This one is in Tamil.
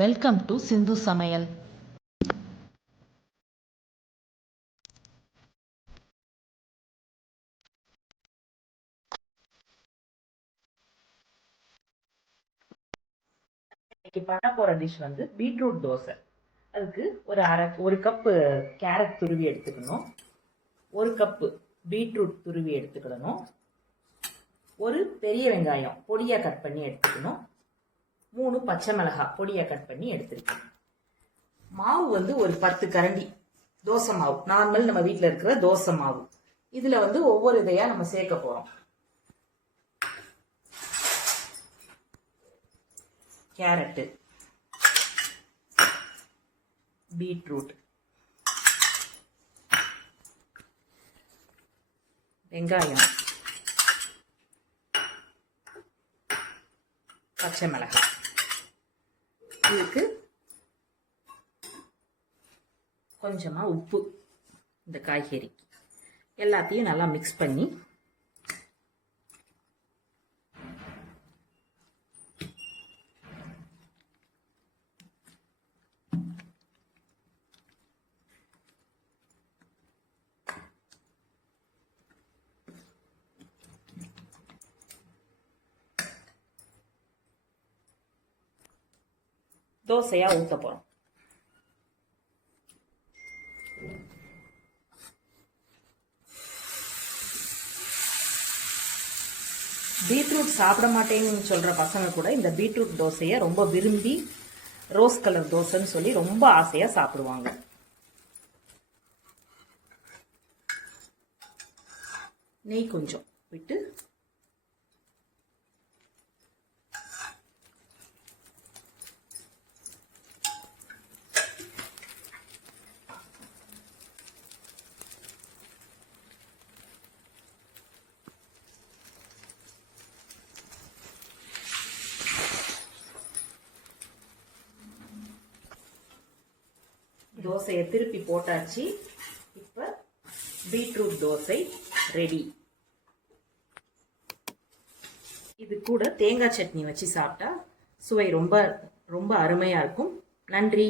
வெல்கம் டு சிந்து சமையல். இன்னைக்கு பண்ண போற டிஷ் பீட்ரூட் தோசை. அதுக்கு ஒரு கப்பு கேரட் துருவி எடுத்துக்கணும், ஒரு கப்பு பீட்ரூட் துருவி எடுத்துக்கிடணும், ஒரு பெரிய வெங்காயம் பொடியா கட் பண்ணி எடுத்துக்கணும், 3 பச்சை மிளகாய் பொடியா கட் பண்ணி எடுத்துருக்கேன். மாவு ஒரு 10 கரண்டி தோசை மாவு, நார்மல் நம்ம வீட்டில் இருக்கிற தோசை மாவு. இதுல ஒவ்வொரு இதையா நம்ம சேர்க்க போறோம். கேரட்டு, பீட்ரூட், வெங்காயம், பச்சை மிளகாய், இதுக்கு கொஞ்சமா உப்பு, இந்த காய்கறி எல்லாத்தையும் நல்லா மிக்ஸ் பண்ணி தோசையா ஊத்த போறோம். பீட்ரூட் சாப்பிட மாட்டேன்னு சொல்ற பசங்க கூட இந்த பீட்ரூட் தோசையை ரொம்ப விரும்பி ரோஸ் கலர் தோசைன்னு சொல்லி ரொம்ப ஆசையா சாப்பிடுவாங்க. நெய் கொஞ்சம் விட்டு தோசையை திருப்பி போட்டாச்சு. இப்ப பீட்ரூட் தோசை ரெடி. இது கூட தேங்காய் சட்னி வச்சு சாப்பிட்டா சுவை ரொம்ப ரொம்ப அருமையா இருக்கும். நன்றி.